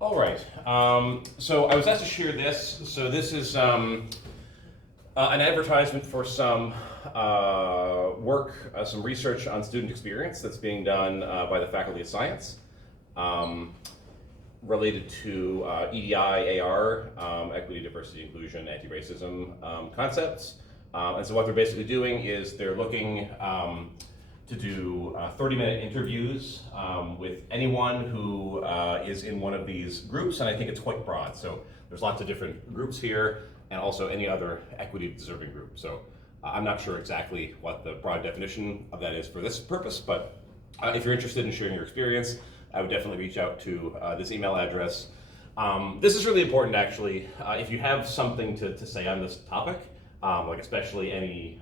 All right. So I was asked to share this. So this is an advertisement for some work, some research on student experience that's being done by the Faculty of Science related to EDI, AR, equity, diversity, inclusion, anti-racism concepts. And so what they're basically doing is they're looking to do 30-minute interviews with anyone who is in one of these groups, and I think it's quite broad. So there's lots of different groups here, and also any other equity deserving group. So I'm not sure exactly what the broad definition of that is for this purpose, but if you're interested in sharing your experience, I would definitely reach out to this email address. This is really important, actually. If you have something to say on this topic, like especially any,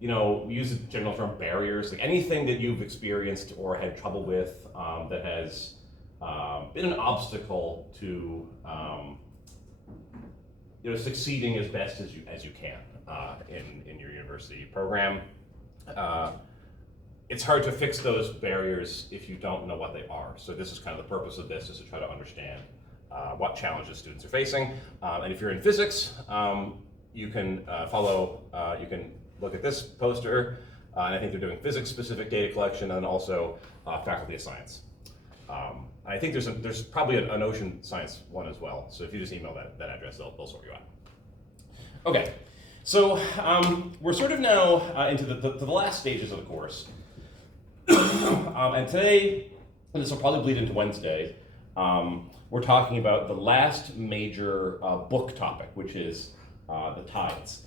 we use the general term barriers, like anything that you've experienced or had trouble with that has been an obstacle to succeeding as best as you can in your university program. It's hard to fix those barriers if you don't know what they are. So this is kind of the purpose of this, is to try to understand what challenges students are facing. And if you're in physics, you can you can look at this poster, and I think they're doing physics-specific data collection, and also Faculty of Science. I think there's probably an ocean science one as well. So if you just email that address, they'll sort you out. Okay, so we're sort of now into the last stages of the course. And today, and this will probably bleed into Wednesday, we're talking about the last major book topic, which is the tides.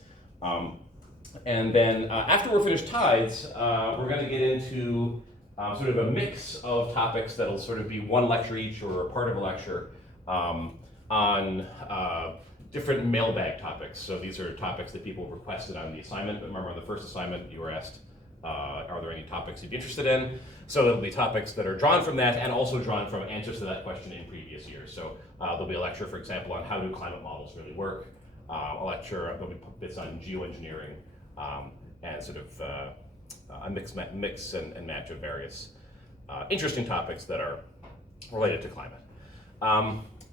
And then after we're finished tides, we're going to get into sort of a mix of topics that'll sort of be one lecture each or a part of a lecture on different mailbag topics. So these are topics that people requested on the assignment. But remember, on the first assignment, you were asked, are there any topics you'd be interested in? So there'll be topics that are drawn from that and also drawn from answers to that question in previous years. So there'll be a lecture, for example, on how do climate models really work. A lecture, there'll be bits on geoengineering, and sort of a mix and match of various interesting topics that are related to climate.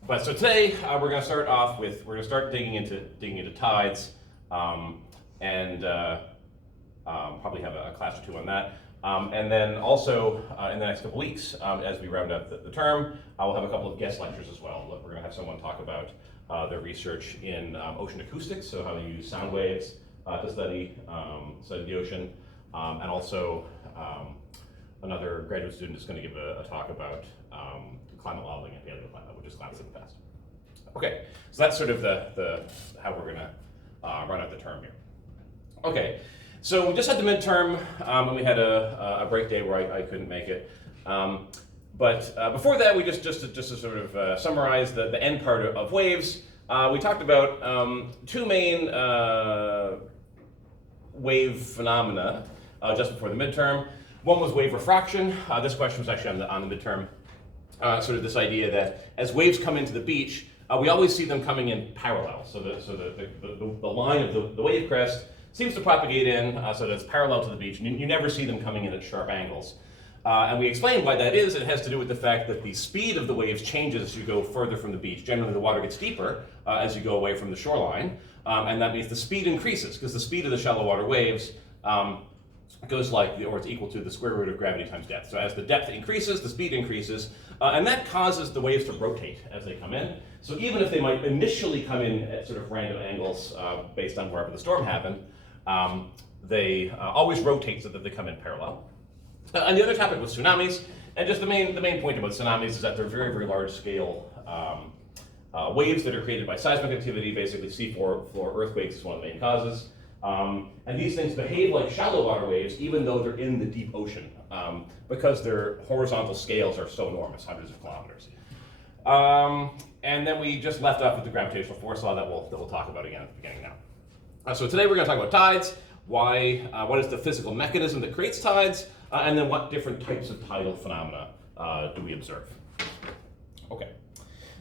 But so today we're going to start off with, we're going to start digging into tides, and probably have a class or two on that. And then also in the next couple weeks, as we round out the term, we'll have a couple of guest lectures as well. We're going to have someone talk about their research in ocean acoustics, so how they use sound waves to study the ocean. And also another graduate student is going to give a talk about climate modeling and paleoclimate, which is classes in the past. Okay, so that's sort of the how we're going to run out the term here. Okay. So we just had the midterm, and we had a break day where I couldn't make it. But before that, we just to sort of summarize the end part of waves, we talked about two main wave phenomena just before the midterm. One was wave refraction. This question was actually on the midterm. Sort of this idea that as waves come into the beach, we always see them coming in parallel. So the line of the wave crest seems to propagate in so that it's parallel to the beach. You never see them coming in at sharp angles. And we explained why that is. It has to do with the fact that the speed of the waves changes as you go further from the beach. Generally, the water gets deeper as you go away from the shoreline. And that means the speed increases, because the speed of the shallow water waves goes or it's equal to the square root of gravity times depth. So as the depth increases, the speed increases. And that causes the waves to rotate as they come in. So even if they might initially come in at sort of random angles based on wherever the storm happened, they always rotate so that they come in parallel. And the other topic was tsunamis, and just the main point about tsunamis is that they're very, very large scale waves that are created by seismic activity. Basically, seafloor earthquakes is one of the main causes. And these things behave like shallow water waves even though they're in the deep ocean, because their horizontal scales are so enormous, hundreds of kilometers. And then we just left off with the gravitational force law that we'll talk about again at the beginning now. So today we're going to talk about tides, what is the physical mechanism that creates tides, and then what different types of tidal phenomena do we observe. Okay,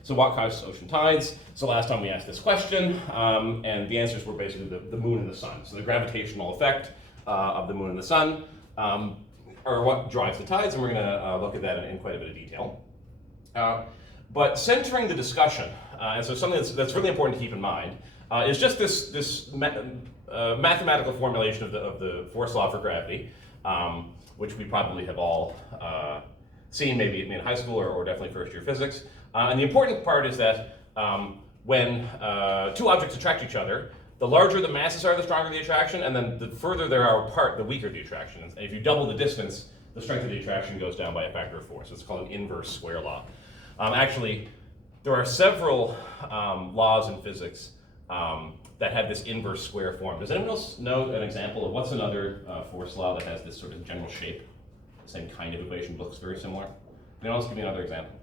so what causes ocean tides? So last time we asked this question, and the answers were basically the moon and the sun. So the gravitational effect of the moon and the sun are what drives the tides, and we're going to look at that in quite a bit of detail. But centering the discussion, and so something that's really important to keep in mind, is just this mathematical formulation of the force law for gravity, which we probably have all seen maybe in high school or definitely first year physics. And the important part is that when two objects attract each other, the larger the masses are, the stronger the attraction, and then the further they are apart, the weaker the attraction. And if you double the distance, the strength of the attraction goes down by a factor of 4. So it's called an inverse square law. Actually, there are several laws in physics that have this inverse square form. Does anyone else know an example of what's another force law that has this sort of general shape? The same kind of equation, looks very similar. Anyone else give me another example?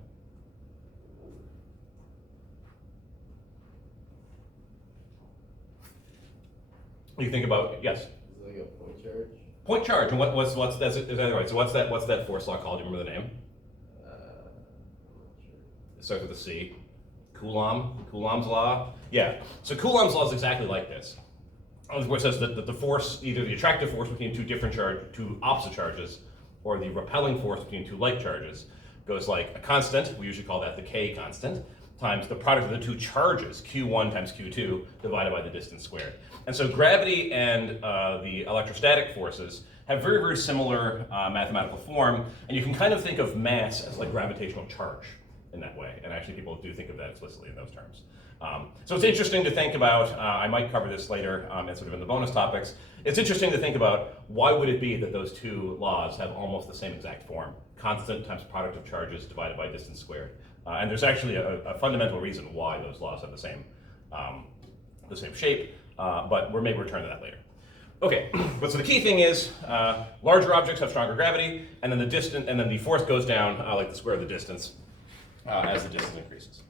You think about, yes? Is it like a point charge? Point charge, and what's that's is that right? So what's that force law called? Do you remember the name? I'm not sure. It starts with a C. Coulomb's law. Yeah. So Coulomb's law is exactly like this. Where it says that the force, either the attractive force between two opposite charges, or the repelling force between two like charges, goes like a constant. We usually call that the K constant, times the product of the two charges, Q1 times Q2, divided by the distance squared. And so gravity and the electrostatic forces have very, very similar mathematical form, and you can kind of think of mass as like gravitational charge in that way, and actually people do think of that explicitly in those terms. So it's interesting to think about, I might cover this later and sort of in the bonus topics, it's interesting to think about why would it be that those two laws have almost the same exact form, constant times product of charges divided by distance squared. And there's actually a fundamental reason why those laws have the same shape, but we may return to that later. Okay, but so the key thing is larger objects have stronger gravity, and then the force goes down like the square of the distance as the distance increases.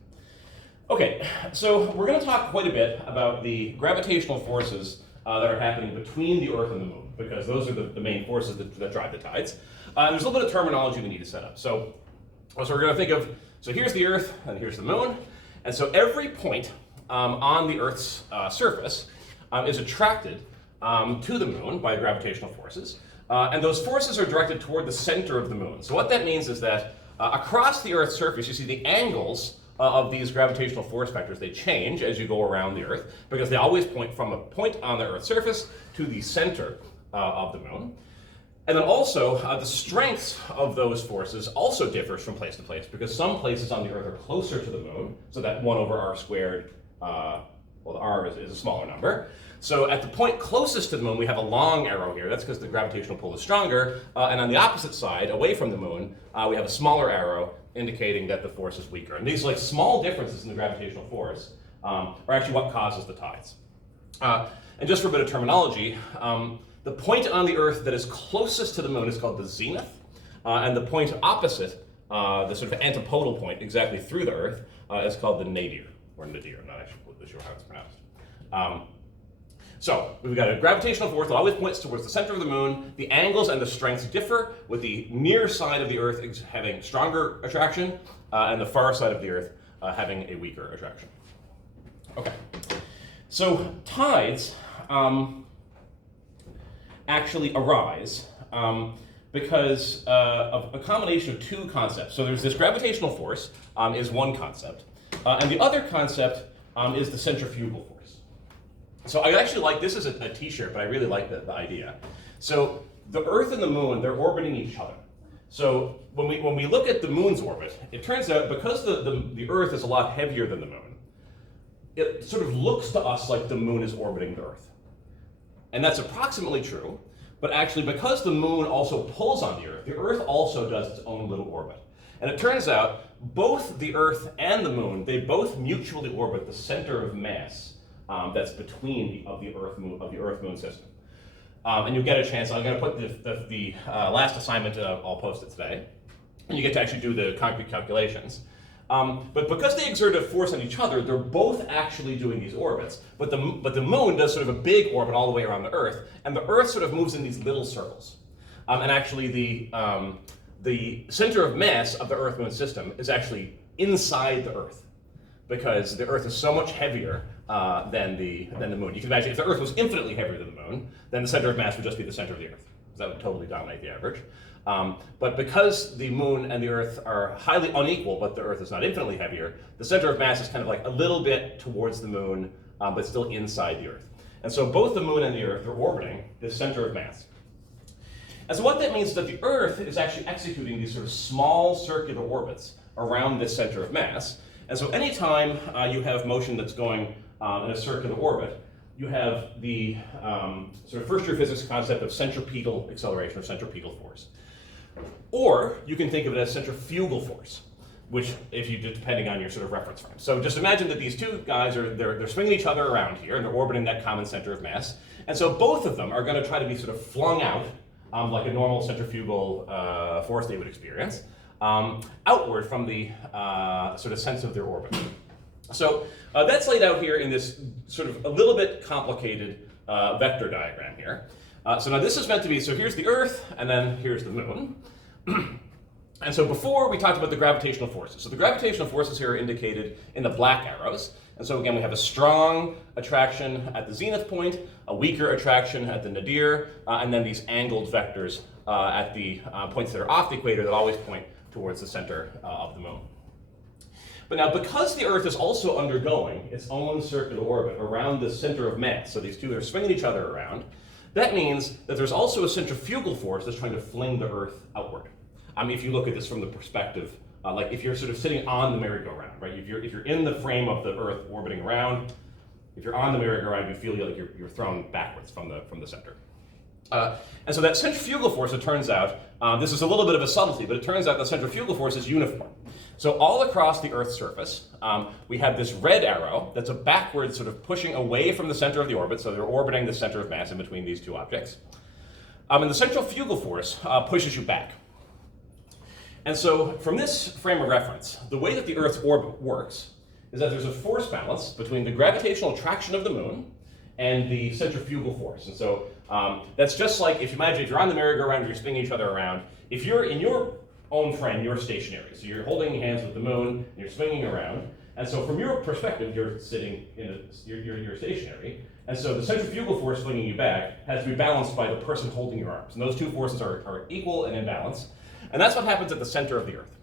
Okay, so we're going to talk quite a bit about the gravitational forces that are happening between the Earth and the Moon, because those are the main forces that drive the tides. And there's a little bit of terminology we need to set up. So we're going to think of, so here's the Earth and here's the Moon, and so every point on the Earth's surface is attracted to the Moon by gravitational forces, and those forces are directed toward the center of the Moon. So what that means is that across the Earth's surface, you see the angles of these gravitational force vectors. They change as you go around the Earth, because they always point from a point on the Earth's surface to the center of the Moon. And then also, the strengths of those forces also differs from place to place, because some places on the Earth are closer to the Moon, so that 1 over r squared, well, the r is a smaller number. So at the point closest to the Moon, we have a long arrow here. That's because the gravitational pull is stronger. And on the opposite side, away from the Moon, we have a smaller arrow indicating that the force is weaker. And these like small differences in the gravitational force are actually what causes the tides. And just for a bit of terminology, the point on the Earth that is closest to the Moon is called the zenith, and the point opposite, the sort of antipodal point exactly through the Earth, is called the nadir, or nadir. I'm not actually sure how it's pronounced. So we've got a gravitational force that always points towards the center of the Moon. The angles and the strengths differ, with the near side of the Earth having stronger attraction, and the far side of the Earth having a weaker attraction. Okay, so tides actually arise because of a combination of two concepts. So there's this gravitational force is one concept, and the other concept is the centrifugal force. So I actually like, this is a t-shirt, but I really like the idea. So the Earth and the Moon, they're orbiting each other. So when we look at the Moon's orbit, it turns out because the Earth is a lot heavier than the Moon, it sort of looks to us like the Moon is orbiting the Earth. And that's approximately true, but actually because the Moon also pulls on the Earth also does its own little orbit. And it turns out both the Earth and the Moon, they both mutually orbit the center of mass that's between the Earth-Moon system. And you'll get a chance, I'm going to put the last assignment, I'll post it today, and you get to actually do the concrete calculations. But because they exert a force on each other, they're both actually doing these orbits. But the Moon does sort of a big orbit all the way around the Earth, and the Earth sort of moves in these little circles. And actually the center of mass of the Earth-Moon system is actually inside the Earth, because the Earth is so much heavier than the Moon. You can imagine if the Earth was infinitely heavier than the Moon, then the center of mass would just be the center of the Earth. because that would totally dominate the average. But because the moon and the Earth are highly unequal, but the Earth is not infinitely heavier, the center of mass is kind of like a little bit towards the moon, but still inside the Earth. And so both the moon and the Earth are orbiting this center of mass. And so what that means is that the Earth is actually executing these sort of small circular orbits around this center of mass. And so anytime you have motion that's going in a circular orbit, you have the sort of first-year physics concept of centripetal acceleration or centripetal force. Or you can think of it as centrifugal force, which, if you depending on your sort of reference frame. So just imagine that these two guys they're swinging each other around here, and they're orbiting that common center of mass. And so both of them are going to try to be sort of flung out like a normal centrifugal force they would experience, outward from the sort of sense of their orbit. So that's laid out here in this sort of a little bit complicated vector diagram here. So now this is meant to be, so here's the Earth, and then here's the moon. And so before we talked about the gravitational forces. So the gravitational forces here are indicated in the black arrows. And so again, we have a strong attraction at the zenith point, a weaker attraction at the nadir, and then these angled vectors at the points that are off the equator that always point towards the center of the moon. But now, because the Earth is also undergoing its own circular orbit around the center of mass, so these two are swinging each other around, that means that there's also a centrifugal force that's trying to fling the Earth outward. I mean, if you look at this from the perspective, like if you're sort of sitting on the merry-go-round, right? If you're in the frame of the Earth orbiting around, if you're on the merry-go-round, you feel like you're thrown backwards from the center. And so that centrifugal force, it turns out, this is a little bit of a subtlety, but it turns out the centrifugal force is uniform. So all across the Earth's surface, we have this red arrow that's a backward sort of pushing away from the center of the orbit, so they're orbiting the center of mass in between these two objects. And the centrifugal force pushes you back. And so from this frame of reference, the way that the Earth's orbit works is that there's a force balance between the gravitational attraction of the moon and the centrifugal force. And so that's just like, if you imagine if you're on the merry-go-round, you're spinning each other around. If you're in your own frame, you're stationary. So you're holding hands with the moon, and you're swinging around. And so from your perspective, you're sitting you're stationary. And so the centrifugal force swinging you back has to be balanced by the person holding your arms. And those two forces are equal and in balance. And that's what happens at the center of the Earth.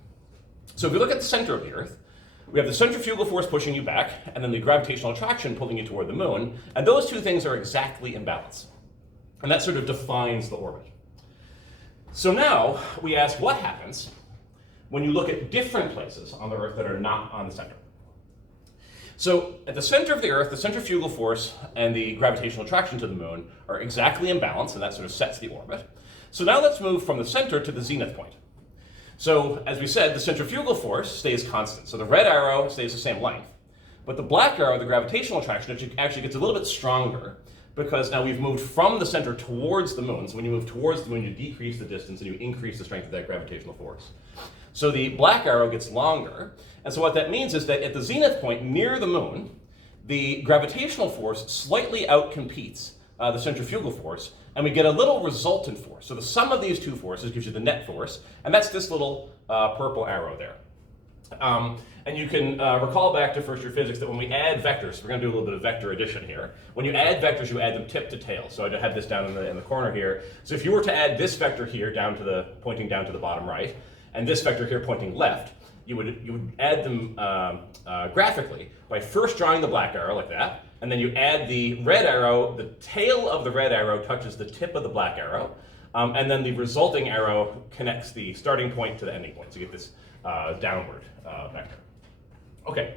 So if you look at the center of the Earth, we have the centrifugal force pushing you back, and then the gravitational attraction pulling you toward the moon, and those two things are exactly in balance. And that sort of defines the orbit. So now we ask, what happens when you look at different places on the Earth that are not on the center? So at the center of the Earth, the centrifugal force and the gravitational attraction to the moon are exactly in balance, and that sort of sets the orbit. So now let's move from the center to the zenith point. So as we said, the centrifugal force stays constant. So the red arrow stays the same length. But the black arrow, the gravitational attraction, actually gets a little bit stronger because now we've moved from the center towards the moon. So when you move towards the moon, you decrease the distance and you increase the strength of that gravitational force. So the black arrow gets longer. And so what that means is that at the zenith point near the moon, the gravitational force slightly outcompetes the centrifugal force, and we get a little resultant force. So the sum of these two forces gives you the net force, and that's this little purple arrow there. And you can recall back to first year physics that when we add vectors, we're going to do a little bit of vector addition here. When you add vectors, you add them tip to tail. So I have this down in the corner here. So if you were to add this vector here pointing down to the bottom right, and this vector here pointing left, you would add them graphically by first drawing the black arrow like that, and then you add the red arrow, the tail of the red arrow touches the tip of the black arrow, and then the resulting arrow connects the starting point to the ending point. So you get this downward vector. Okay,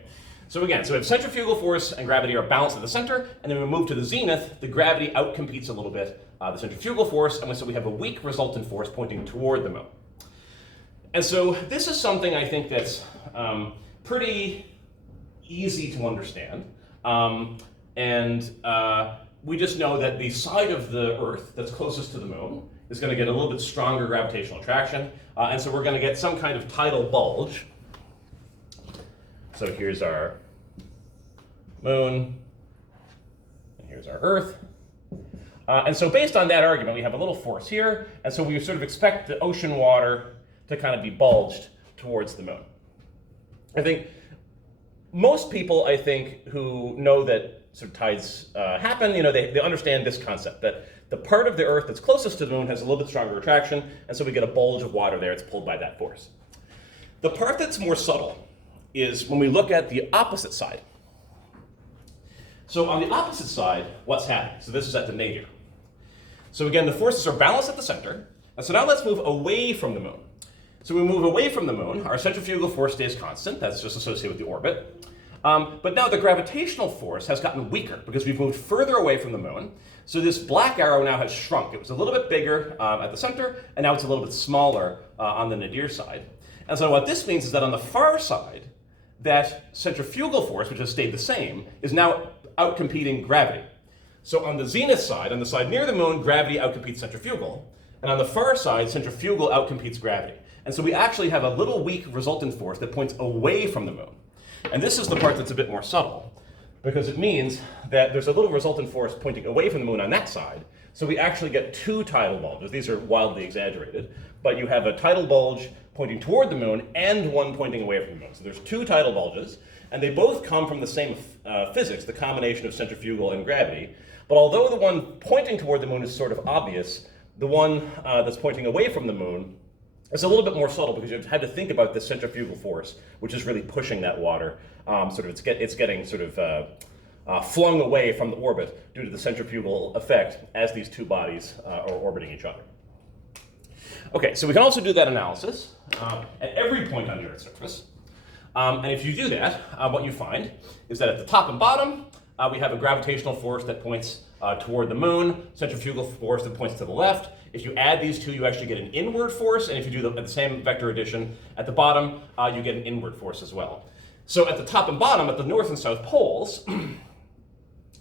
so again, so we have centrifugal force and gravity are balanced at the center, and then we move to the zenith, the gravity outcompetes a little bit the centrifugal force, and so we have a weak resultant force pointing toward the moon. And so this is something I think that's pretty easy to understand. We just know that the side of the Earth that's closest to the moon is going to get a little bit stronger gravitational attraction. And so we're going to get some kind of tidal bulge. So here's our moon, and here's our Earth. And so based on that argument, we have a little force here. And so we sort of expect the ocean water to kind of be bulged towards the moon. I think most people, who know that sort of tides happen, you know, they understand this concept, that the part of the Earth that's closest to the moon has a little bit stronger attraction, and so we get a bulge of water there. It's pulled by that force. The part that's more subtle is when we look at the opposite side. So on the opposite side, what's happening? So this is at the nadir. So again, the forces are balanced at the center. And so now let's move away from the moon. So we move away from the moon. Our centrifugal force stays constant. That's just associated with the orbit. But now the gravitational force has gotten weaker because we've moved further away from the moon. So this black arrow now has shrunk. It was a little bit bigger at the center, and now it's a little bit smaller on the nadir side. And so what this means is that on the far side, that centrifugal force, which has stayed the same, is now outcompeting gravity. So on the zenith side, on the side near the moon, gravity outcompetes centrifugal. And on the far side, centrifugal outcompetes gravity. And so we actually have a little weak resultant force that points away from the moon. And this is the part that's a bit more subtle, because it means that there's a little resultant force pointing away from the moon on that side. So we actually get two tidal bulges. These are wildly exaggerated, but you have a tidal bulge pointing toward the moon and one pointing away from the moon. So there's two tidal bulges, and they both come from the same physics, the combination of centrifugal and gravity. But although the one pointing toward the moon is sort of obvious, the one that's pointing away from the moon is a little bit more subtle, because you've had to think about this centrifugal force, which is really pushing that water. It's getting sort of flung away from the orbit due to the centrifugal effect as these two bodies are orbiting each other. Okay, so we can also do that analysis at every point on the Earth's surface. And if you do that, what you find is that at the top and bottom, we have a gravitational force that points toward the moon, centrifugal force that points to the left. If you add these two, you actually get an inward force, and if you do the same vector addition at the bottom, you get an inward force as well. So at the top and bottom, at the north and south poles,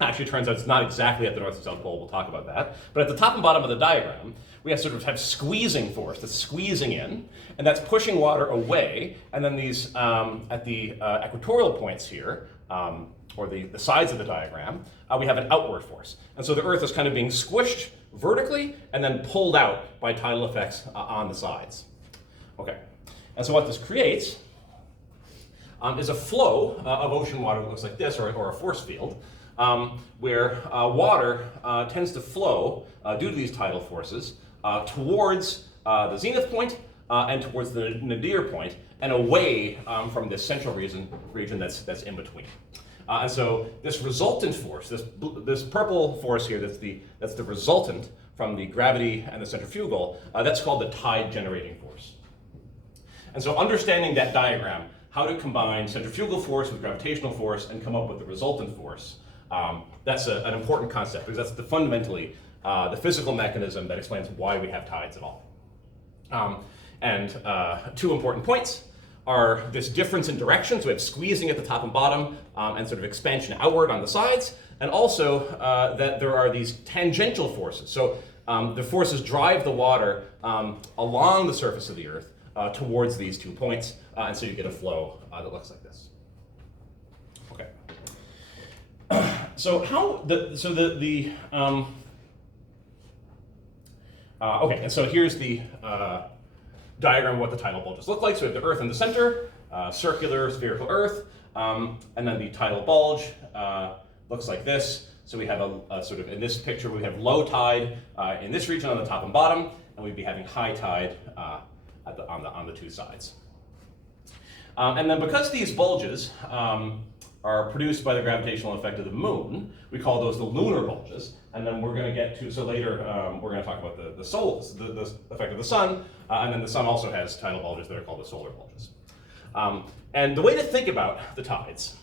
actually it turns out it's not exactly at the north and south pole, we'll talk about that, but at the top and bottom of the diagram, we have squeezing force that's squeezing in, and that's pushing water away, and then these, at the equatorial points here, or the sides of the diagram, we have an outward force. And so the Earth is kind of being squished vertically and then pulled out by tidal effects on the sides. Okay, and so what this creates is a flow of ocean water that looks like this, or a force field, where water tends to flow due to these tidal forces towards the zenith point and towards the nadir point, and away from this central region that's in between. And so this resultant force, this purple force here, that's the resultant from the gravity and the centrifugal, that's called the tide generating force. And so understanding that diagram, how to combine centrifugal force with gravitational force and come up with the resultant force, that's an important concept, because that's fundamentally the physical mechanism that explains why we have tides at all. And two important points are this difference in direction, so we have squeezing at the top and bottom, and sort of expansion outward on the sides, and also that there are these tangential forces. So the forces drive the water along the surface of the Earth towards these 2 points, and so you get a flow that looks like this. Okay. So okay, and so here's the diagram of what the tidal bulges look like. So we have the Earth in the center, circular spherical Earth, and then the tidal bulge looks like this. So we have a sort of, in this picture, we have low tide in this region on the top and bottom, and we'd be having high tide on the two sides. And then because these bulges are produced by the gravitational effect of the moon, we call those the lunar bulges. And then we're going to get to, so later we're going to talk about the effect of the sun, and then the sun also has tidal bulges that are called the solar bulges. And the way to think about the tides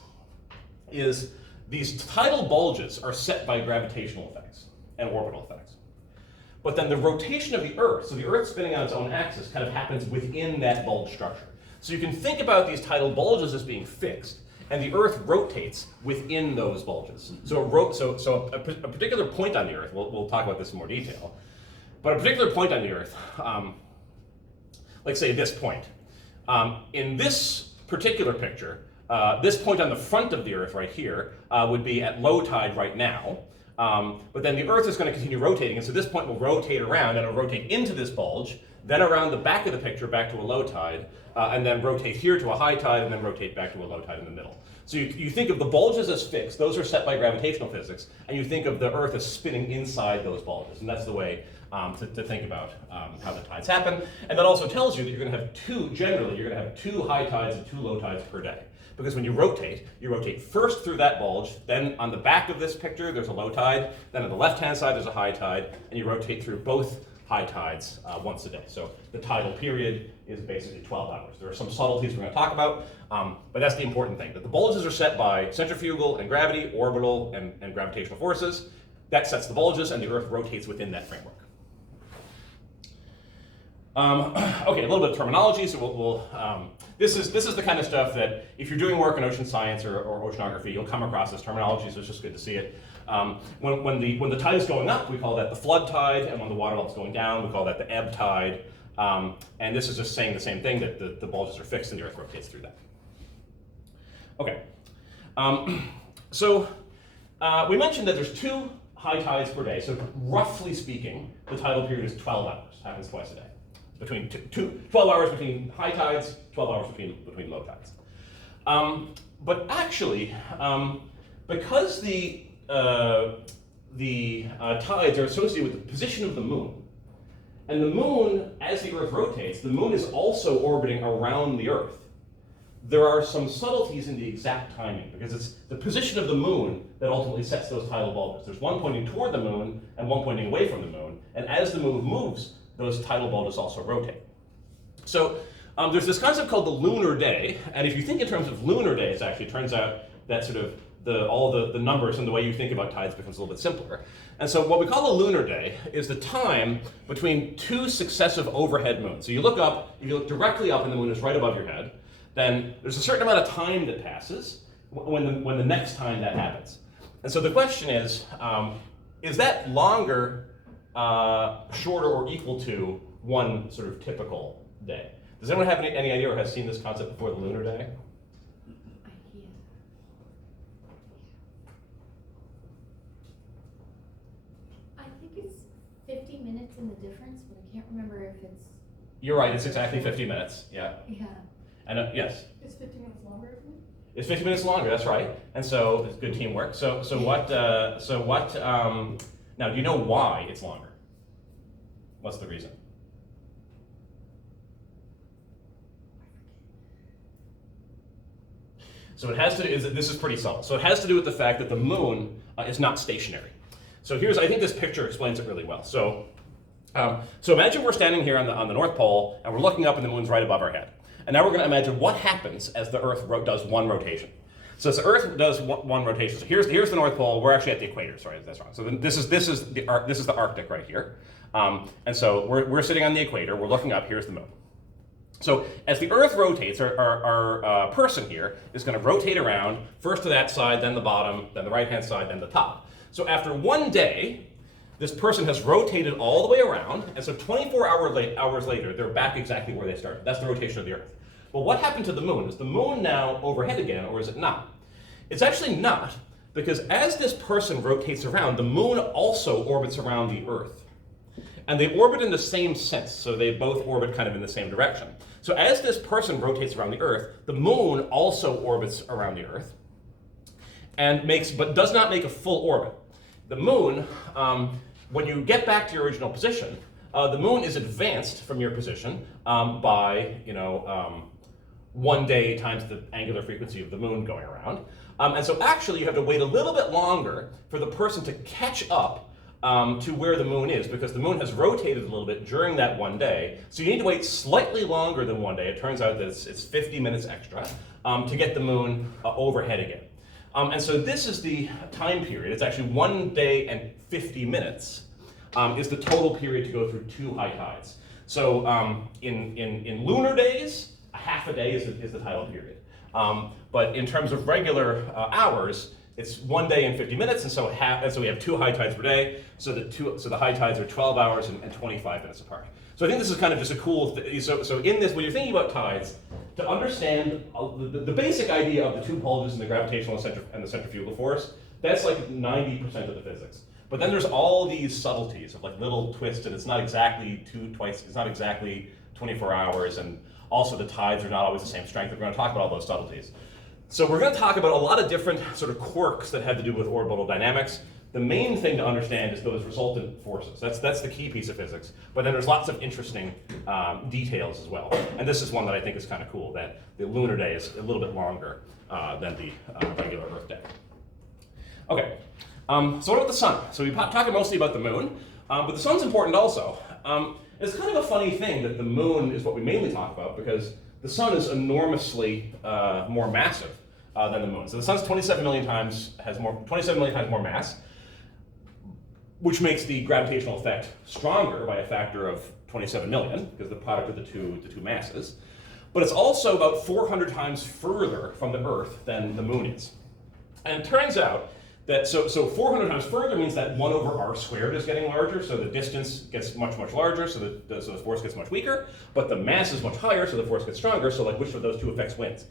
is these tidal bulges are set by gravitational effects and orbital effects. But then the rotation of the Earth, so the Earth spinning on its own axis, kind of happens within that bulge structure. So you can think about these tidal bulges as being fixed, and the Earth rotates within those bulges. So a particular point on the Earth, we'll talk about this in more detail, but a particular point on the Earth, like say this point, in this particular picture, this point on the front of the Earth right here would be at low tide right now, but then the Earth is going to continue rotating, and so this point will rotate around, and it'll rotate into this bulge, then around the back of the picture back to a low tide, and then rotate here to a high tide, and then rotate back to a low tide in the middle. So you think of the bulges as fixed, those are set by gravitational physics, and you think of the Earth as spinning inside those bulges, and that's the way to think about how the tides happen. And that also tells you that you're going to have generally, you're going to have 2 high tides and 2 low tides per day. Because when you rotate first through that bulge, then on the back of this picture there's a low tide, then on the left-hand side there's a high tide, and you rotate through both high tides once a day. So the tidal period is basically 12 hours. There are some subtleties we're going to talk about, but that's the important thing, that the bulges are set by centrifugal and gravity, orbital and gravitational forces. That sets the bulges, and the Earth rotates within that framework. Okay, a little bit of terminology. So this is the kind of stuff that if you're doing work in ocean science or oceanography, you'll come across this terminology. So it's just good to see it. When the tide is going up, we call that the flood tide, and when the water level is going down, we call that the ebb tide. And this is just saying the same thing, that the bulges are fixed and the Earth rotates through that. Okay. We mentioned that there's 2 high tides per day. So roughly speaking, the tidal period is 12 hours. Happens twice a day. Between 12 hours between high tides, 12 hours between low tides. But actually, because the tides are associated with the position of the moon, and the moon, as the Earth rotates, the moon is also orbiting around the Earth. There are some subtleties in the exact timing, because it's the position of the moon that ultimately sets those tidal bulges. There's one pointing toward the moon and one pointing away from the moon, and as the moon moves, those tidal bulges also rotate. So there's this concept called the lunar day, and if you think in terms of lunar days, actually, it turns out that sort of all the numbers and the way you think about tides becomes a little bit simpler. And so what we call a lunar day is the time between 2 successive overhead moons. So you look up, if you look directly up and the moon is right above your head, then there's a certain amount of time that passes when the next time that happens. And so the question is that longer, shorter, or equal to one sort of typical day? Does anyone have any idea or has seen this concept before, the lunar day? I think it's 50 minutes in the difference, but I can't remember if it's... You're right, it's exactly 50 minutes, yeah. Yeah. And yes? It's 50 minutes longer, isn't it? It's 50 minutes longer, that's right. And so it's good teamwork. Now do you know why it's longer? What's the reason? So it has to do, this is pretty subtle. So it has to do with the fact that the moon is not stationary. So I think this picture explains it really well. So imagine we're standing here on the North Pole and we're looking up and the moon's right above our head. And now we're going to imagine what happens as the Earth does one rotation. So as the Earth does one rotation, so here's the North Pole. We're actually at the equator. Sorry, that's wrong. So this is the Arctic right here, and so we're sitting on the equator. We're looking up. Here's the moon. So as the Earth rotates, our person here is going to rotate around first to that side, then the bottom, then the right-hand side, then the top. So after one day, this person has rotated all the way around, and so 24 hours later, they're back exactly where they started. That's the rotation of the Earth. But what happened to the moon? Is the moon now overhead again, or is it not? It's actually not, because as this person rotates around, the moon also orbits around the Earth. And they orbit in the same sense, so they both orbit kind of in the same direction. So as this person rotates around the Earth, the moon also orbits around the Earth, but does not make a full orbit. The moon, when you get back to your original position, the moon is advanced from your position by 1 day times the angular frequency of the moon going around. And so actually you have to wait a little bit longer for the person to catch up to where the moon is, because the moon has rotated a little bit during that 1 day. So you need to wait slightly longer than 1 day. It turns out that it's 50 minutes extra to get the moon overhead again. And so this is the time period. It's actually 1 day and 50 minutes is the total period to go through 2 high tides. So in lunar days, a half a day is the tidal period. But in terms of regular hours, it's 1 day and 50 minutes, and so we have 2 high tides per day. So the high tides are 12 hours and 25 minutes apart. So I think this is kind of just a cool. So in this, when you're thinking about tides, to understand the basic idea of the 2 bulges and the gravitational and the centrifugal force, that's like 90% of the physics. But then there's all these subtleties of like little twists, and it's not exactly it's not exactly 24 hours, and also the tides are not always the same strength. We're going to talk about all those subtleties. So we're going to talk about a lot of different sort of quirks that have to do with orbital dynamics. The main thing to understand is those resultant forces. That's the key piece of physics. But then there's lots of interesting details as well. And this is one that I think is kind of cool, that the lunar day is a little bit longer than the regular Earth day. Okay, so what about the sun? So we've talking mostly about the moon, but the sun's important also. It's kind of a funny thing that the moon is what we mainly talk about because the sun is enormously more massive than the moon. So the sun's 27 million times more mass, which makes the gravitational effect stronger by a factor of 27 million, because the product of the two masses. But it's also about 400 times further from the Earth than the moon is. And it turns out that, so 400 times further means that 1 over r squared is getting larger, so the distance gets much, much larger, so the force gets much weaker, but the mass is much higher, so the force gets stronger, so like which of those two effects wins?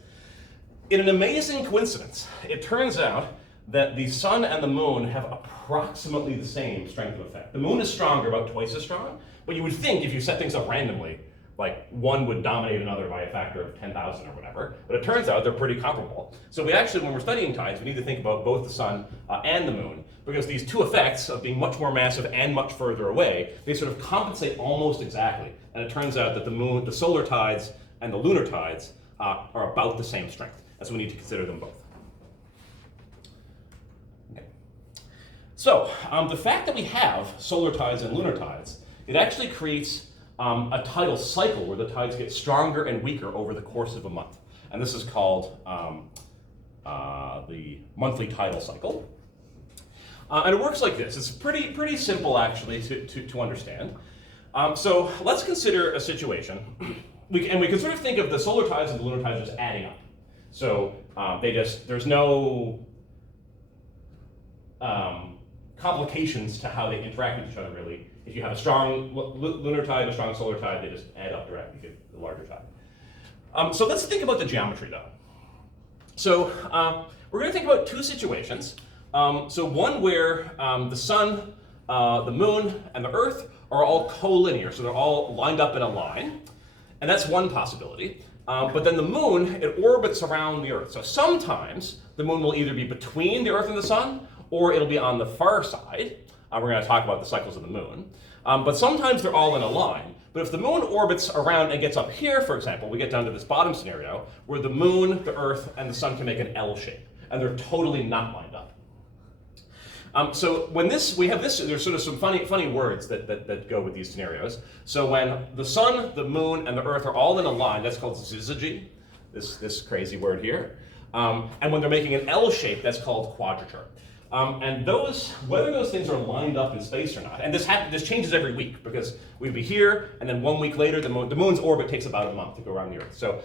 In an amazing coincidence, it turns out that the sun and the moon have approximately the same strength of effect. The moon is stronger, about twice as strong, but you would think if you set things up randomly, like one would dominate another by a factor of 10,000 or whatever, but it turns out they're pretty comparable. So we actually, when we're studying tides, we need to think about both the sun and the moon, because these two effects of being much more massive and much further away, they sort of compensate almost exactly. And it turns out that the solar tides and the lunar tides are about the same strength, and so we need to consider them both. Okay. So the fact that we have solar tides and lunar tides, it actually creates a tidal cycle where the tides get stronger and weaker over the course of a month. And this is called the monthly tidal cycle. And it works like this. It's pretty simple, actually, to understand. So let's consider a situation. We can sort of think of the solar tides and the lunar tides just adding up. So there's no complications to how they interact with each other, really. If you have a strong lunar tide and a strong solar tide, they just add up directly, you get a larger tide. So let's think about the geometry, though. So we're going to think about two situations. So one where the sun, the moon, and the Earth are all collinear, so they're all lined up in a line. And that's one possibility. But then the moon, it orbits around the Earth. So sometimes the moon will either be between the Earth and the sun, or it'll be on the far side. We're going to talk about the cycles of the moon. But sometimes they're all in a line. But if the moon orbits around and gets up here, for example, we get down to this bottom scenario, where the moon, the Earth, and the sun can make an L shape. And they're totally not lined up. So when we have this, there's sort of some funny words that go with these scenarios. So when the sun, the moon, and the Earth are all in a line, that's called syzygy, this crazy word here. And when they're making an L shape, that's called quadrature. And whether those things are lined up in space or not, and this changes every week, because we'd be here, and then 1 week later, the moon's orbit takes about a month to go around the Earth. So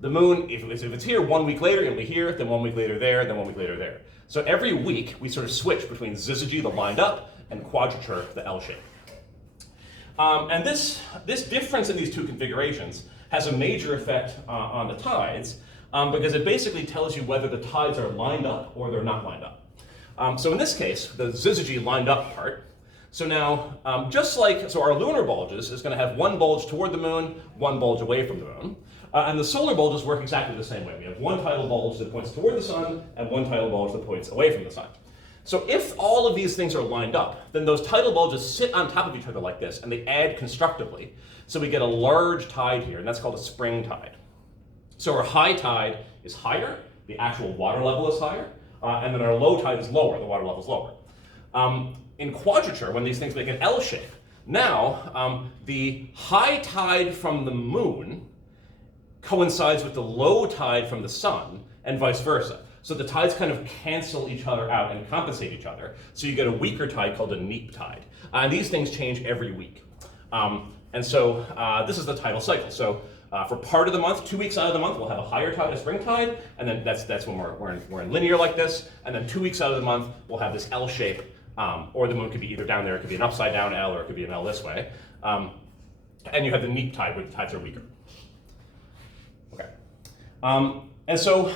the moon, if it's here 1 week later, it'll be here, then 1 week later there, then 1 week later there. So every week, we sort of switch between syzygy, the lined up, and quadrature, the L shape. And this difference in these two configurations has a major effect on the tides, because it basically tells you whether the tides are lined up or they're not lined up. So in this case, the syzygy lined up part. So now, so our lunar bulges is going to have one bulge toward the moon, one bulge away from the moon. And the solar bulges work exactly the same way. We have one tidal bulge that points toward the sun and one tidal bulge that points away from the sun. So if all of these things are lined up, then those tidal bulges sit on top of each other like this, and they add constructively. So we get a large tide here, and that's called a spring tide. So our high tide is higher, the actual water level is higher, and then our low tide is lower, the water level is lower. In quadrature, when these things make an L shape, now the high tide from the moon coincides with the low tide from the sun, and vice versa. So the tides kind of cancel each other out and compensate each other. So you get a weaker tide called a neap tide. And these things change every week. And so this is the tidal cycle. So for part of the month, 2 weeks out of the month, we'll have a higher tide, a spring tide, and then that's when we're in linear like this. And then 2 weeks out of the month, we'll have this L shape, or the moon could be either down there, it could be an upside down L, or it could be an L this way. And you have the neap tide, where the tides are weaker. Okay. And so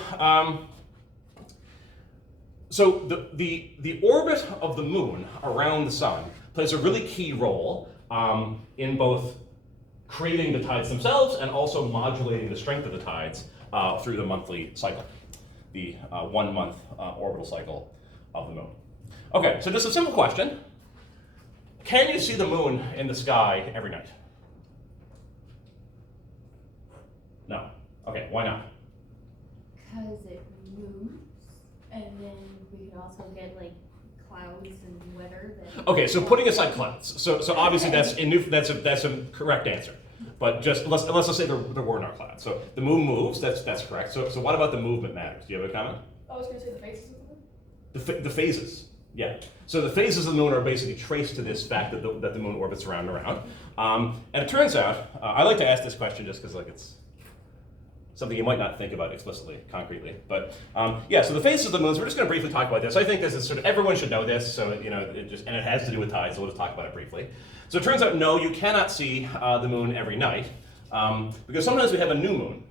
So the orbit of the moon around the sun plays a really key role in both creating the tides themselves and also modulating the strength of the tides through the monthly cycle, the 1 month orbital cycle of the moon. Okay, so just a simple question. Can you see the moon in the sky every night? No. Okay, why not? Because it moves, and then we could also get like clouds and weather that. Okay, so putting aside clouds, so obviously that's a correct answer. But just let's say there were no clouds. So the moon moves. That's correct. So what about the movement matters? Do you have a comment? I was going to say the phases of the moon. The phases. Yeah. So the phases of the moon are basically traced to this fact that the moon orbits around and around. And it turns out, I like to ask this question just because it's something you might not think about explicitly, concretely. But yeah, so the phases of the moons, we're just going to briefly talk about this. I think this is sort of, everyone should know this, so and it has to do with tides, so we'll just talk about it briefly. So it turns out, no, you cannot see the moon every night, because sometimes we have a new moon.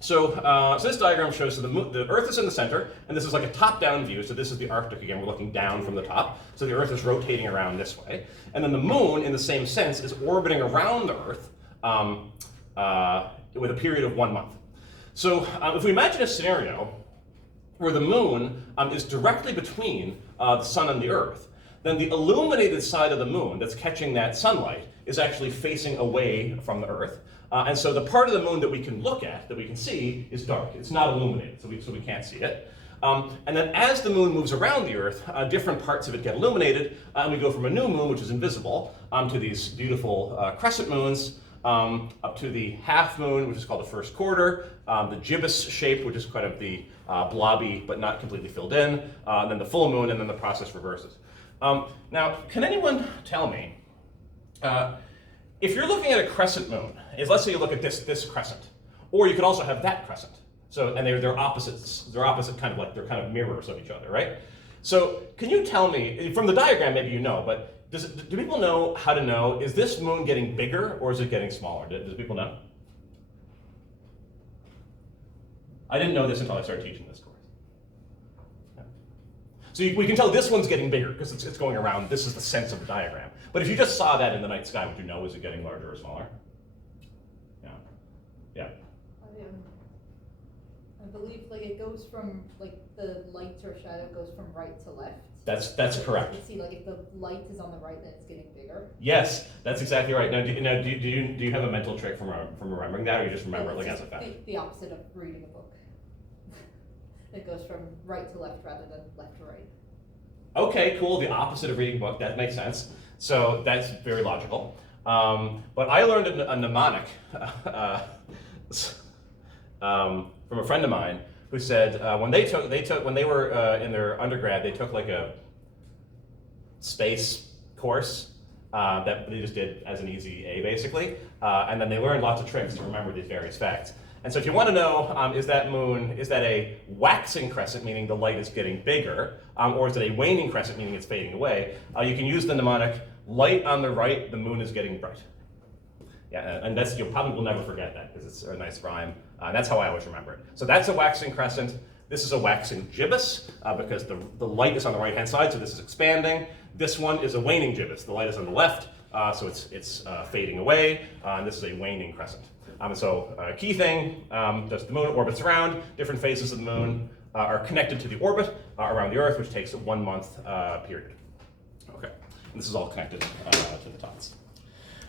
So this diagram shows the Earth is in the center, and this is like a top-down view. So this is the Arctic again. We're looking down from the top. So the Earth is rotating around this way, and then the moon, in the same sense, is orbiting around the Earth with a period of 1 month. So if we imagine a scenario where the moon is directly between the sun and the Earth, then the illuminated side of the moon that's catching that sunlight is actually facing away from the Earth. And so the part of the moon that we can look at, that we can see, is dark. It's not illuminated, so we can't see it. And then as the moon moves around the Earth, different parts of it get illuminated, and we go from a new moon, which is invisible, to these beautiful crescent moons, up to the half moon, which is called the first quarter, the gibbous shape, which is kind of the blobby but not completely filled in, and then the full moon, and then the process reverses. Now, can anyone tell me, if you're looking at a crescent moon, let's say you look at this crescent, or you could also have that crescent. So, and they're opposites. They're opposite, kind of like they're kind of mirrors of each other, right? So, can you tell me from the diagram? Maybe you know, but do people know how to know, is this moon getting bigger or is it getting smaller? Do people know? I didn't know this until I started teaching this course. Yeah. So we can tell this one's getting bigger because it's going around. This is the sense of the diagram. But if you just saw that in the night sky, would you know, is it getting larger or smaller? Yeah. Yeah. I believe like it goes from like the light or shadow goes from right to left. That's correct. You see, like if the light is on the right, then it's getting bigger. Yes, that's exactly right. Now, do you have a mental trick from remembering that, or you just remember it like as a fact? The opposite of reading a book. It goes from right to left rather than left to right. Okay, cool. The opposite of reading a book. That makes sense. So that's very logical. But I learned a mnemonic from a friend of mine who said when they were in their undergrad, they took like a space course that they just did as an easy A basically, and then they learned lots of tricks to remember these various facts. And so if you want to know, is that a waxing crescent, meaning the light is getting bigger, or is it a waning crescent, meaning it's fading away, you can use the mnemonic, light on the right, the moon is getting bright. Yeah, and you probably will never forget that because it's a nice rhyme. That's how I always remember it. So that's a waxing crescent. This is a waxing gibbous because the light is on the right-hand side, so this is expanding. This one is a waning gibbous. The light is on the left, so it's fading away, and this is a waning crescent. And so key thing, the moon orbits around, different phases of the moon are connected to the orbit around the Earth, which takes a 1 month period. Okay, and this is all connected to the tides.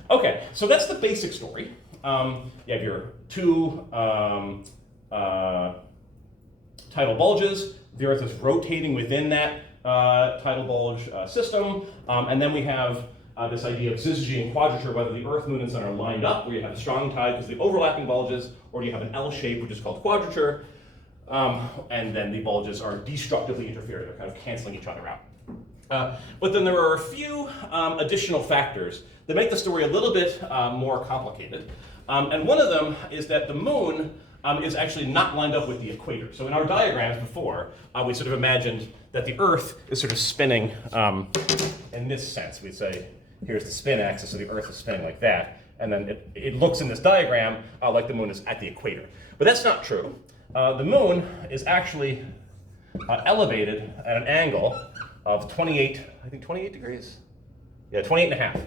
Okay, so that's the basic story. You have your two tidal bulges. The Earth is rotating within that tidal bulge system. And then we have this idea of syzygy and quadrature, whether the Earth, Moon, and Sun are lined up, where you have a strong tide because of the overlapping bulges, or you have an L shape, which is called quadrature. And then the bulges are destructively interfering. They're kind of canceling each other out. But then there are a few additional factors that make the story a little bit more complicated. And one of them is that the moon is actually not lined up with the equator. So in our diagrams before, we sort of imagined that the Earth is sort of spinning in this sense. We'd say, here's the spin axis, so the Earth is spinning like that. And then it looks in this diagram like the moon is at the equator. But that's not true. The moon is actually elevated at an angle of 28, I think 28 degrees? Yeah, 28 and a half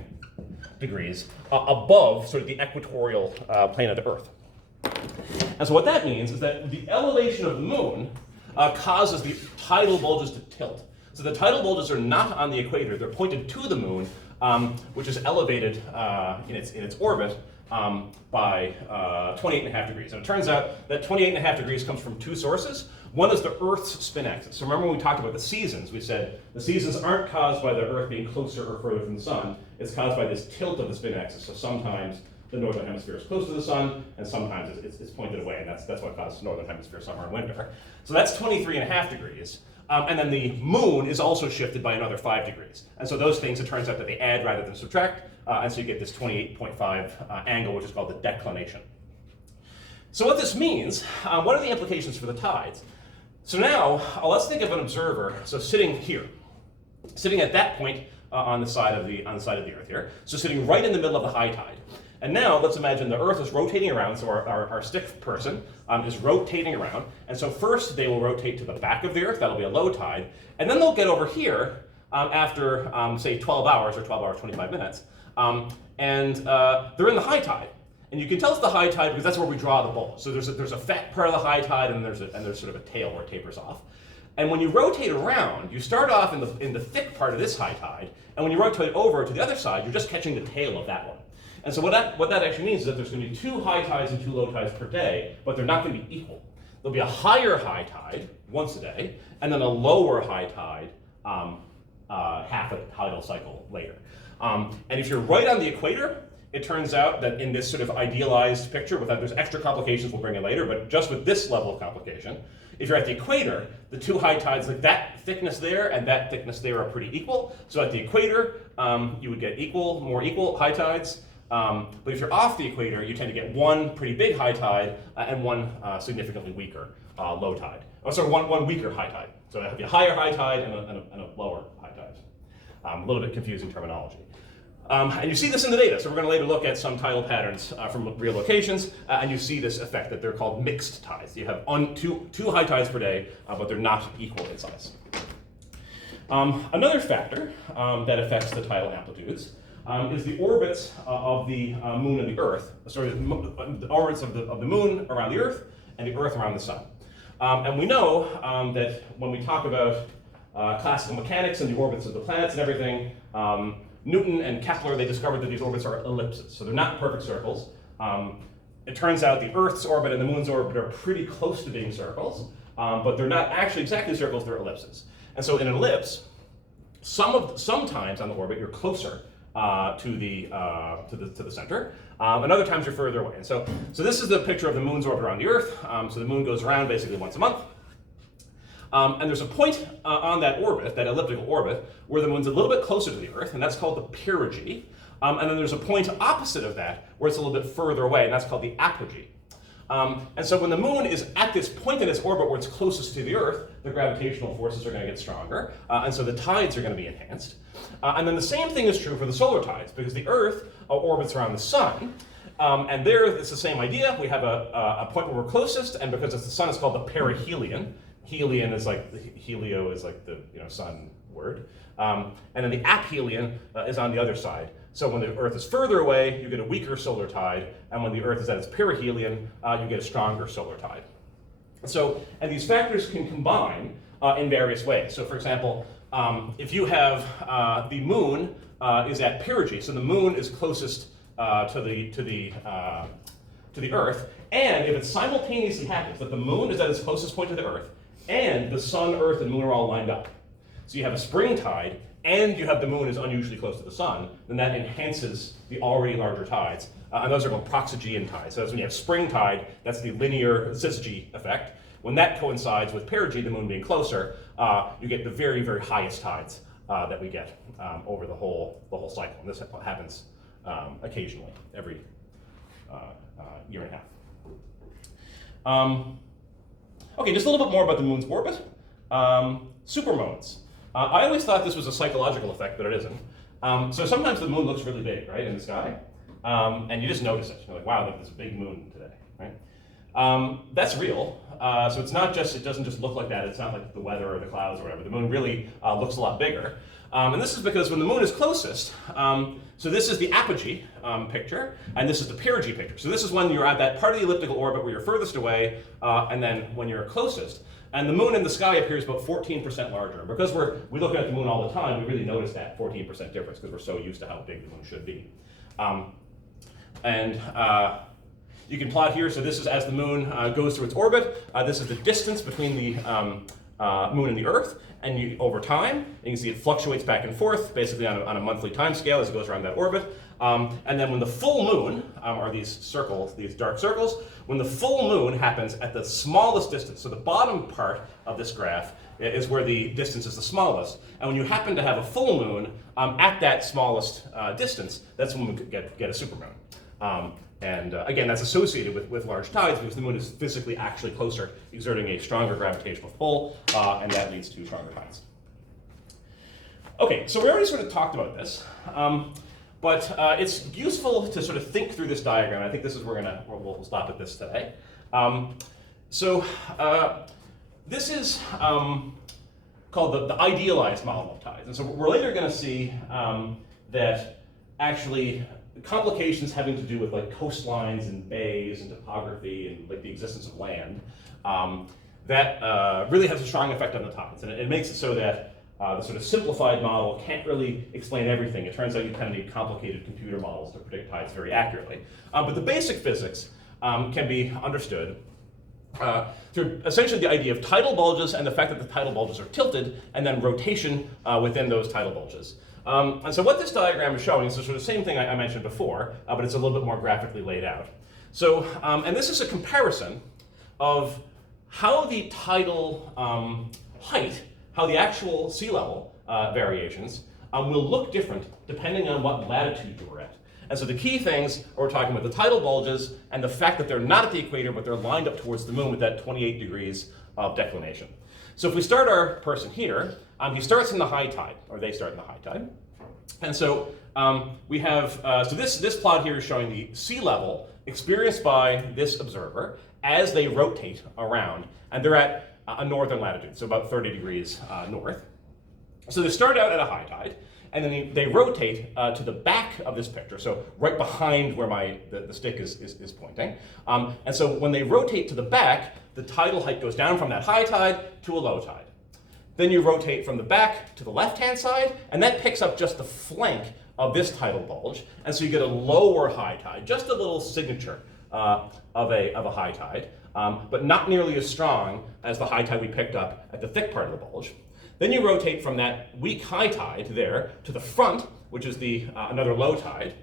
degrees above sort of the equatorial plane of the Earth. And so what that means is that the elevation of the moon causes the tidal bulges to tilt. So the tidal bulges are not on the equator, they're pointed to the moon, which is elevated in its orbit by 28 and a half degrees. And it turns out that 28 and a half degrees comes from two sources. One is the Earth's spin axis. So remember when we talked about the seasons, we said the seasons aren't caused by the Earth being closer or further from the sun, it's caused by this tilt of the spin axis. So sometimes the northern hemisphere is close to the sun, and sometimes it's pointed away, and that's what causes northern hemisphere summer and winter. So that's 23 and a half degrees. And then the moon is also shifted by another 5 degrees. And so those things, it turns out that they add rather than subtract, and so you get this 28.5 angle, which is called the declination. So what this means, what are the implications for the tides? So now, let's think of an observer, so sitting here, sitting at that point on the side of the Earth here, so sitting right in the middle of the high tide. And now let's imagine the Earth is rotating around, so our stick person is rotating around. And so first they will rotate to the back of the Earth, that'll be a low tide. And then they'll get over here after, say, 12 hours or 12 hours, 25 minutes. And they're in the high tide. And you can tell it's the high tide because that's where we draw the bulge. So there's a fat part of the high tide and there's sort of a tail where it tapers off. And when you rotate around, you start off in the thick part of this high tide, and when you rotate over to the other side, you're just catching the tail of that one. And so what that actually means is that there's going to be 2 high tides and 2 low tides per day, but they're not going to be equal. There'll be a higher high tide once a day, and then a lower high tide half a tidal cycle later. And if you're right on the equator, it turns out that in this sort of idealized picture, there's extra complications we'll bring in later, but just with this level of complication, if you're at the equator, the 2 high tides, like that thickness there and that thickness there are pretty equal. So at the equator, you would get more equal high tides. But if you're off the equator, you tend to get one pretty big high tide and one significantly weaker low tide. Oh, sorry, one weaker high tide. So it would be a higher high tide and a lower high tide. A little bit confusing terminology. And you see this in the data. So we're going to later look at some tidal patterns from real locations, and you see this effect that they're called mixed tides. You have two high tides per day, but they're not equal in size. Another factor that affects the tidal amplitudes is the orbits of the moon and the Earth. Sorry, the orbits of the moon around the Earth and the Earth around the sun. And we know that when we talk about classical mechanics and the orbits of the planets and everything, Newton and Kepler, they discovered that these orbits are ellipses, so they're not perfect circles. It turns out the Earth's orbit and the moon's orbit are pretty close to being circles, but they're not actually exactly circles, they're ellipses. And so in an ellipse, sometimes on the orbit you're closer to the center, and other times you're further away. And so this is the picture of the moon's orbit around the Earth. So the moon goes around basically once a month. And there's a point on that orbit, that elliptical orbit, where the moon's a little bit closer to the Earth, and that's called the perigee. And then there's a point opposite of that where it's a little bit further away, and that's called the apogee. And so when the moon is at this point in its orbit where it's closest to the Earth, the gravitational forces are going to get stronger, and so the tides are going to be enhanced. And then the same thing is true for the solar tides, because the Earth orbits around the sun, and there it's the same idea. We have a point where we're closest, and because it's the sun, it's called the perihelion. Helion is like, helio is like the sun word. And then the aphelion is on the other side. So when the Earth is further away, you get a weaker solar tide, and when the Earth is at its perihelion, you get a stronger solar tide. And these factors can combine in various ways. So for example, if you have the moon is at perigee, so the moon is closest to the Earth, and if it simultaneously happens that the moon is at its closest point to the Earth, and the sun, Earth, and moon are all lined up, so you have a spring tide, and you have the moon is unusually close to the sun, then that enhances the already larger tides. And those are called proxygean tides. So that's when you have spring tide, that's the linear syzygy effect. When that coincides with perigee, the moon being closer, you get the very, very highest tides that we get over the whole cycle. And this happens occasionally, every year and a half. Okay, just a little bit more about the moon's orbit. Supermoons. I always thought this was a psychological effect, but it isn't. So sometimes the moon looks really big, right, in the sky, and you just notice it. You're like, wow, there's a big moon today, right? That's real. So it's not just, it doesn't just look like that. It's not like the weather or the clouds or whatever. The moon really looks a lot bigger. And this is because when the moon is closest, so this is the apogee picture, and this is the perigee picture. So this is when you're at that part of the elliptical orbit where you're furthest away, and then when you're closest. And the moon in the sky appears about 14% larger. Because we look at the moon all the time, we really notice that 14% difference because we're so used to how big the moon should be. You can plot here, so this is as the moon goes through its orbit. This is the distance between the moon and the Earth, and over time, you can see it fluctuates back and forth, basically on a monthly time scale as it goes around that orbit. And then when the full moon, are these circles, these dark circles, when the full moon happens at the smallest distance, so the bottom part of this graph is where the distance is the smallest. And when you happen to have a full moon at that smallest distance, that's when we could get a supermoon. Again, that's associated with large tides because the moon is physically actually closer, exerting a stronger gravitational pull, and that leads to stronger tides. Okay, so we already sort of talked about this, but it's useful to sort of think through this diagram. I think this is where we'll stop at this today. This is called the idealized model of tides, and so we're later going to see that actually complications having to do with like coastlines and bays and topography and like the existence of land that really has a strong effect on the tides, and it makes it so that the sort of simplified model can't really explain everything. It turns out you kind of need complicated computer models to predict tides very accurately. But the basic physics can be understood through essentially the idea of tidal bulges and the fact that the tidal bulges are tilted, and then rotation within those tidal bulges. And so what this diagram is showing is the sort of same thing I mentioned before, but it's a little bit more graphically laid out. So, and this is a comparison of how the tidal height, how the actual sea level variations will look different depending on what latitude you're at. And so the key things we're talking about the tidal bulges and the fact that they're not at the equator, but they're lined up towards the moon with that 28 degrees of declination. So if we start our person here, he starts in the high tide, or they start in the high tide. And so we have, so this plot here is showing the sea level experienced by this observer as they rotate around. And they're at a northern latitude, so about 30 degrees north. So they start out at a high tide, and then they rotate to the back of this picture, so right behind where the stick is pointing. And so when they rotate to the back, the tidal height goes down from that high tide to a low tide. Then you rotate from the back to the left-hand side, and that picks up just the flank of this tidal bulge, and so you get a lower high tide, just a little signature of a high tide, but not nearly as strong as the high tide we picked up at the thick part of the bulge. Then you rotate from that weak high tide there to the front, which is another low tide,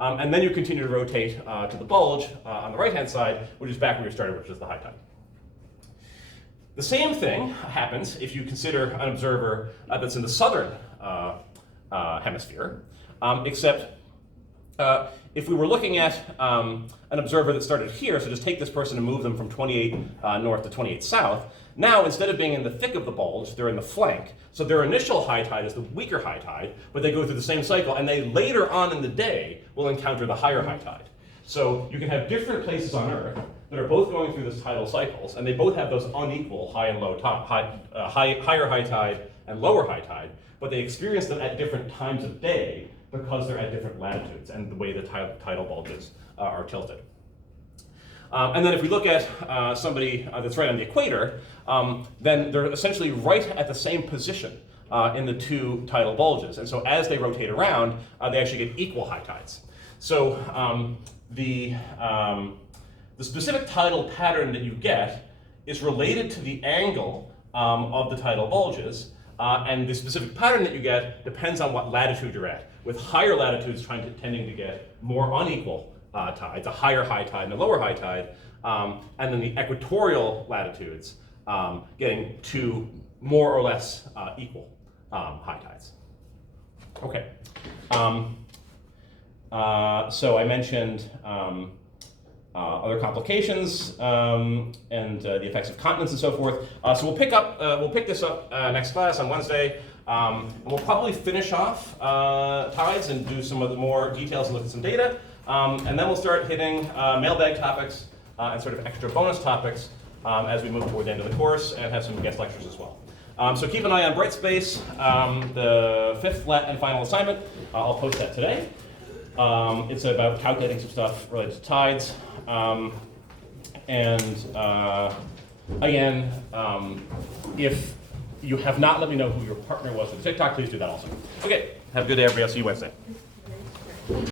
and then you continue to rotate to the bulge on the right-hand side, which is back where you started, which is the high tide. The same thing happens if you consider an observer that's in the southern hemisphere, except if we were looking at an observer that started here, so just take this person and move them from 28 north to 28 south, now instead of being in the thick of the bulge, they're in the flank. So their initial high tide is the weaker high tide, but they go through the same cycle, and they later on in the day will encounter the higher high tide. So you can have different places on Earth that are both going through this tidal cycles, and they both have those unequal high and low higher high tide and lower high tide, but they experience them at different times of day because they're at different latitudes and the way the tidal bulges are tilted. And then if we look at somebody that's right on the equator, then they're essentially right at the same position in the two tidal bulges. And so as they rotate around, they actually get equal high tides. So the specific tidal pattern that you get is related to the angle of the tidal bulges, and the specific pattern that you get depends on what latitude you're at, with higher latitudes tending to get more unequal tides, a higher high tide and a lower high tide, and then the equatorial latitudes getting to more or less equal high tides. Okay. So I mentioned other complications and the effects of continents and so forth. So we'll pick this up next class on Wednesday. And we'll probably finish off tides and do some of the more details and look at some data. And then we'll start hitting mailbag topics and sort of extra bonus topics as we move toward the end of the course, and have some guest lectures as well. So keep an eye on Brightspace, the 5th and final assignment. I'll post that today. It's about calculating some stuff related to tides. Again, if you have not let me know who your partner was for the TikTok, please do that also. Okay, have a good day, everybody. I'll see you Wednesday.